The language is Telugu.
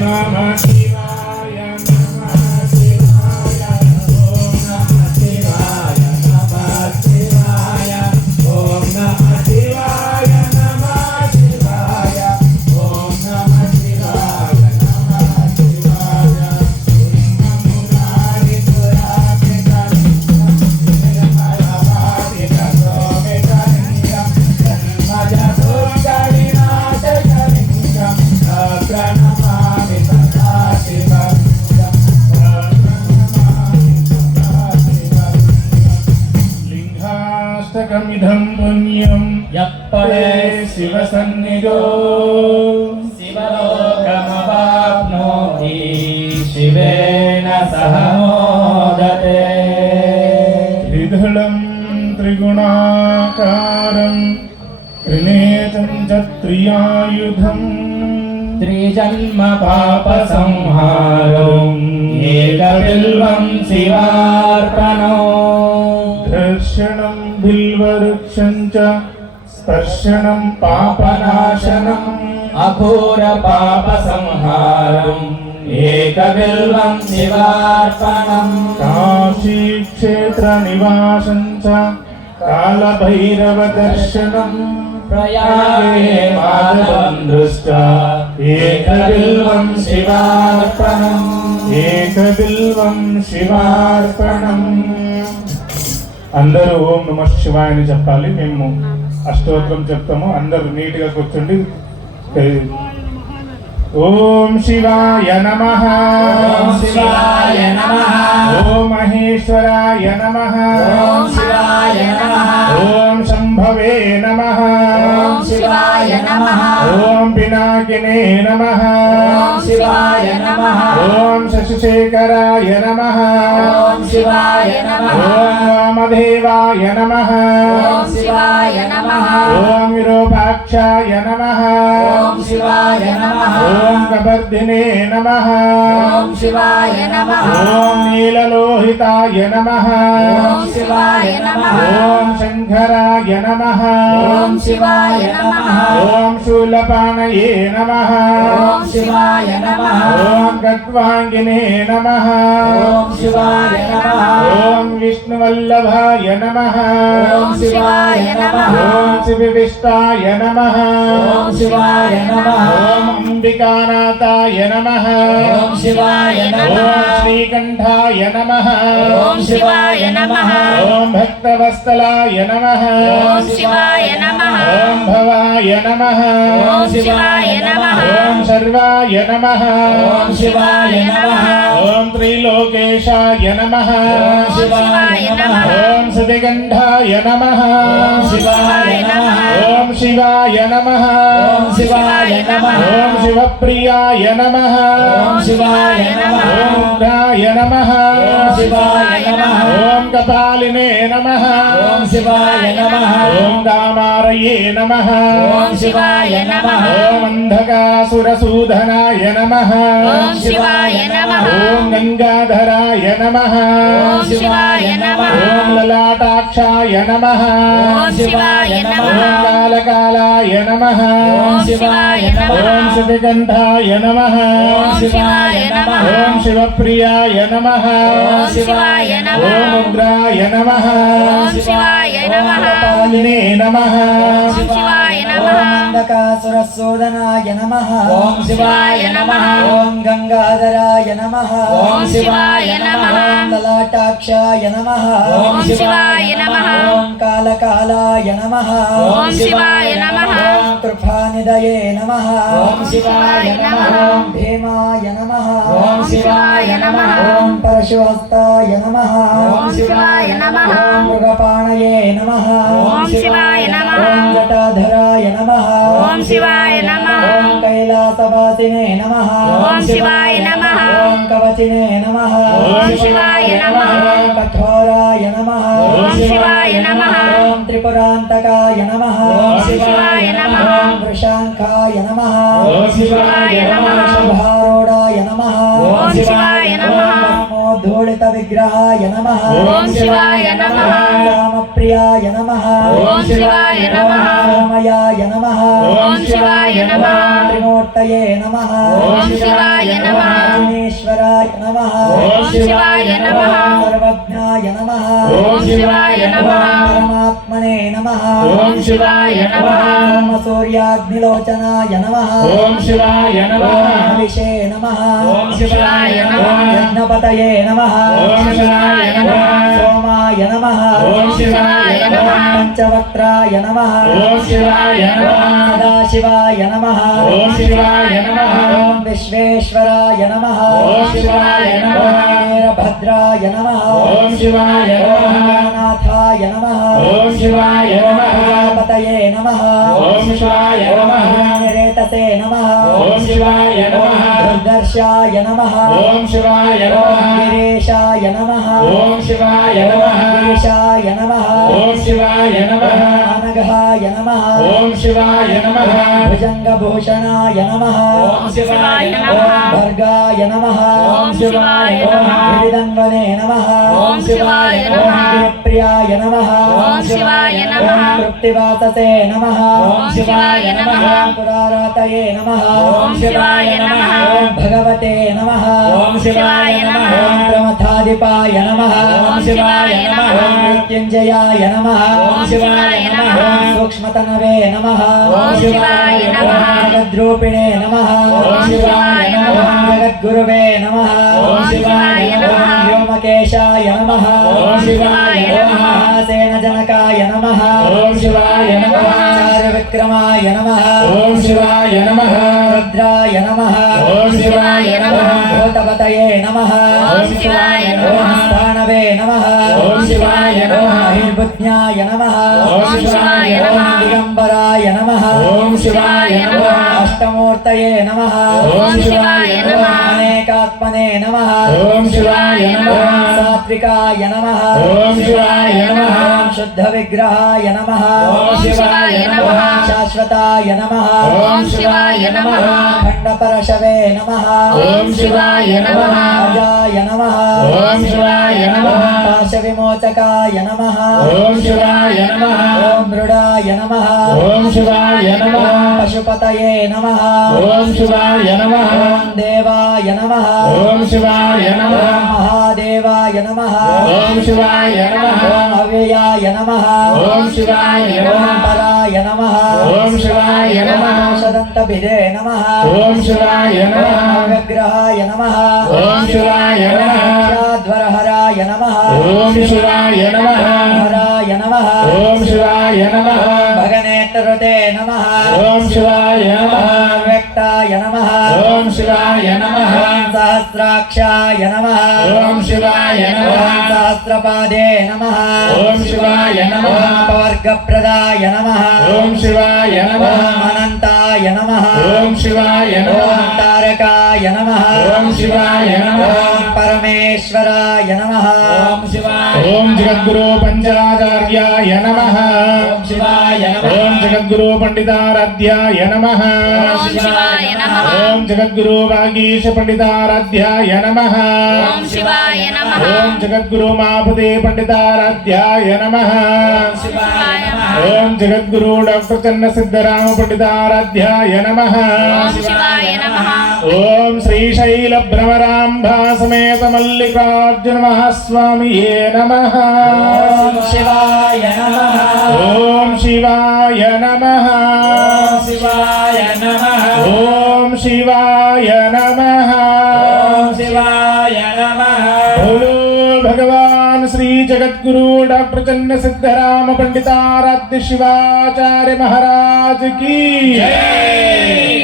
नमः शिवाय नमः शिवाय ओम नमः शिवाय नमः शिवाय ओम नमः शिवाय नमः शिवाय ओम नमः शिवाय नमः शिवाय मुरारि पुराति करमयावादि करोमि करियं जन्मज दुर्गविनाश करियं प्रणमामि सदा शिवं लिंगाष्टकमिदं पुण्यं यत्परे शिवसन्निधौ शिवलोकमवाप्नोति शिवेन सह मोदते त्रिदलं त्रिगुणाकारं त्रिनेत्रं च त्रियायुधं त्रिजन्म पापसंहारम् एकबिल्वं शिवार्पणो दर्शनं बिल्ववृक्षं च स्पर्शनं पापनाशनम् अघोर पापसंहारम् एकबिल्वं शिवार्पणम् काशीक्षेत्रनिवासं च कालभैरवदर्शनम् प्रयागे माधवं दृष्ट्वा एकबिल्वं शिवार्पणम् एकबिल्वं शिवार्पणम् అందరూ ఓం నమః శివాయ అని చెప్పాలి. మేము అష్టోత్తరం చెప్తాము. అందరూ నీట్ గా కూర్చోండి. ఓం శివాయ నమః ఓం శివాయ నమః ఓం మహేశ్వరాయ నమః ఓం శివాయ నమః ఓం శంభవే నమః ఓం శివాయ నమః ఓం పినాకినే నమః ఓం శివాయ నమః ఓం శశిశేఖరాయ నమః ఓం శివాయ నమః ఓం వామదేవాయ నమః ఓం శివాయ నమః ఓం విరూపాక్షాయ నమః ఓం శివాయ నమః ఓం కబర్దినే నమః ఓం శివాయ నమః ఓం నీలలోహితాయ నమః ఓం శివాయ నమః ఓం శంకరాయ నమః ఓం శివాయ నమః ఓం శూలపాణయే నమః ఓం శివాయ నమః ఓం గద్వాంగినే నమః ఓం శివాయ నమః ఓం విష్ణువల్లభాయ నమః ఓం శివాయ నమః ఓం శివవిష్టాయ నమః ఓం శివాయ నమః ఓం అంబికానాథాయ నమః ఓం శివాయ నమః ఓం శ్రీకంఠాయ నమః ఓం శివాయ నమః ఓం భక్తవత్సలాయ నమః ఓం శివాయ నమః ఓం భవాయ నమః ఓం శివాయ నమః ఓం సర్వాయ నమః ఓం శివాయ నమః ఓం త్రిలోకేశాయ నమః ఓం శివాయ నమః ఓం సతిగంధాయ నమః ఓం శివాయ నమః ఓం శివాయ నమః ఓం శివాయ నమః ఓం శివప్రియాయ నమః ఓం శివాయ నమః ఓం ఉగ్రాయ నమః ఓం శివాయ నమః ఓం కపాలినే నమః ఓం శివాయ నమః ఓం కామారయే నమః ఓం శివాయ నమః ఓం అంధకాసురసూదనాయ నమః ఓం శివాయ నమః ఓం గంగాధరాయ నమః ఓం శివాయ నమః ఓం లలాటాక్షాయ నమః ఓం శివాయ నమః ఓం కాలకాలాయ నమః ఓం శివాయ నమః ఓం శివకంఠాయ నమః ఓం శివాయ నమః ఓం శివప్రియాయ నమః ఓం శివాయ నమః ఓం ఉగ్రాయ నమః ఓం శివాయ నమః కపాలినే నమః ఓం శివాయ నమః అంధకాసురసూదనాయ నమః ఓం శివాయ నమః ఓం గంగాధరాయ నమః ఓం శివాయ నమః ఓం లలాటాక్షాయ నమః ఓం శివాయ నమః ఓం కాలకాలాయ నమః ఓం శివాయ నమః ఓం కృపానిదయే నమః ఓం శివాయ నమః ఓం భీమాయ నమః ఓం శివాయ నమః ఓం పరశుహస్తాయ నమః ఓం శివాయ నమః ఓం మృగపాణయే నమః ఓం శివాయ నమః ఓం జటాధరాయ నమః ఓం శివాయ నమః ఓం కైలాసవాసినే నమః ఓం శివాయ నమః ఓం కవచినే నమః ఓం శివాయ నమః ఓం కఠోరాయ నమః ఓం శివాయ నమః ఓం త్రిపురాంతకాయ నమః ఓం శివాయ నమః ఓం వృషాంఖాయ నమః ఓం శివాయ నమః శుభారూఢాయ నమః ఓం శివాయ నమః ఓం ధూళిత విగ్రహాయ నమః ఓం శివాయ నమః రామప్రియ శివాయ నమః ఓం శివాయ నమః రామయాయ నమః ఓం శివాయ నమః త్రిమూర్తయే నమః ఓం శివాయ నమః విఘ్నేశ్వరాయ నమః ఓం శివాయ నమః సర్వజ్ఞాయ నమః ఓం శివాయ నమః పరమాత్మనే నమః ఓం శివాయ నమః ఓం సూర్యాగ్నిలోచనాయ నమః ఓం శివాయ నమః హవిషే నమః ఓం శివాయ నమః యజ్ఞపతయే నమః ఓం శివాయ నమః సోమాయ నమః ఓం శివాయ నమః పంచవక్త్రాయ నమః ఓం శివాయ నమః సదాశివాయ నమః ఓం శివాయ నమః ఓం విశ్వేశ్వరాయ నమః ఓం శివాయ నమః వీరభద్రాయ నమః ఓం శివాయ నమః నాథాయ నమః ఓం శివాయ నమః పతయే నమః ఓం శివాయ నమః నిరేతసే నమః ఓం శివాయ నమః దుర్దర్శాయ నమః ఓం శివాయ నమః గిరీశాయ నమః ఓం శివాయ నమః గిరీశాయ నమః ఓం శివాయ నమః అనఘాయ నమః ఓం శివాయ నమః భుజంగభూషణాయ నమః ఓం శివాయ నమః భర్గాయ నమః ఓం శివాయ నమః గిరిదంబనే నమః ఓం శివాయ నమః ప్రియాయ నమః ఓం శివాయ నమః తృప్తివాససే నమః ఓం శివాయ నమః పురారాతయే నమః ఓం శివాయ నమః ఓం భగవతే నమః ఓం శివాయ నమః ఓం ప్రమథాధిపాయ నమః ఓం శివాయ నమః ఓం మృత్యుంజయాయ నమః ఓం శివాయ నమః ఓం సూక్ష్మతనవే నమః ఓం శివాయ నమః జగద్రూపిణే నమః ఓం శివాయ నమః ఓం జగద్గురువే నమః ఓం శివాయ నమః ఓం వ్యోమకేశాయ నమః ఓం శివాయ నమః మహాసేనజనకాయ నమః ఓం శివాయ నమః చారువిక్రమాయ నమః ఓం శివాయ నమః రుద్రాయ నమః ఓం శివాయ నమః భూతపతయే నమః ఓం శివాయ నమః స్థానవే నమః ఓం శివాయ నమః నిర్బుద్ధ్యాయ నమః ఓం శివాయ నమః దిగంబరాయ నమః ఓం శివాయ నమః అష్టమూర్తయే నమః ఓం శివాయ నమః అనేకాత్మనే నమః ఓం శివాయ నమః సాత్వికాయ నమః ఓం శివాయ నమః శుద్ధ విగ్రహాయ నమః ఓం శివాయ నమః శాశ్వతాయ నమః ఓం శివాయ నమః ఖండపరశవే నమః ఓం శివాయ నమః అజాయ నమః ఓం శివాయ నమః పాశ విమోచకాయ నమః ఓం శివాయ నమః ఓం మృడాయ నమః ఓం శివాయ నమః పశుపతయే నమః ఓం శివాయ నమః ఓం దేవాయ నమః ఓం శివాయ నమః ఓం మహాదేవాయ నమః ఓం శివాయ నమః ఓం అవ్యయాయ నమః ఓం శివాయ ఓం నమః పరాయ నమః ఓం శివాయ నమః సదంతభిదే నమః ఓం శివాయ నమః విగ్రహాయ నమః ఓం శివాయ నమః ధ్వరహరాయ నమః ఓం శివాయ నమః హరాయ నమః ఓం శివాయ నమః భగనేతరుతే నమః ఓం శివాయ నమః వ్యక్తాయ నమః ఓం శివాయ నమః సహస్రాక్షాయ నమః ఓం శివాయ నమః సహస్రపాదే నమః ఓం శివాయ నమః పవర్గప్రదాయ నమః ఓం శివాయ నమః అనంతాయ నమః ఓం శివాయ నమః తారకాయ నమః ఓం శివాయ నమః పరమేశ్వరాయ నమః ఓం జగద్గురు పంచాచార్యాయ నమః ఓం శివాయ ఓం జగద్గురు పండితారాధ్యాయ నమః ఓం శివాయ నమః ఓం జగద్గురు వాగీశ పండితారాధ్యాయ నమః ఓం శివాయ నమః ఓం జగద్గురు మాపదే పండితారాధ్యాయ నమః శివాయ నమః ఓం జగద్గురు డాక్టర్ చెన్న సిద్ధరామ పండితారాధ్యాయ నమః ఓం శివాయ నమః ఓం శ్రీశైల భ్రమరాంభా సమేత మల్లికార్జున మహాస్వామియే నమః ఓం శివాయ నమః ఓం శివాయ నమః శివాయ నమః ఓం శివాయ నమః ఓం శివాయ నమః బోలో భగవాన్ శ్రీ జగద్గురు డాక్టర్ చెన్న సిద్ధరామ పండితారాధ్య శివాచార్య మహారాజ్ की जय।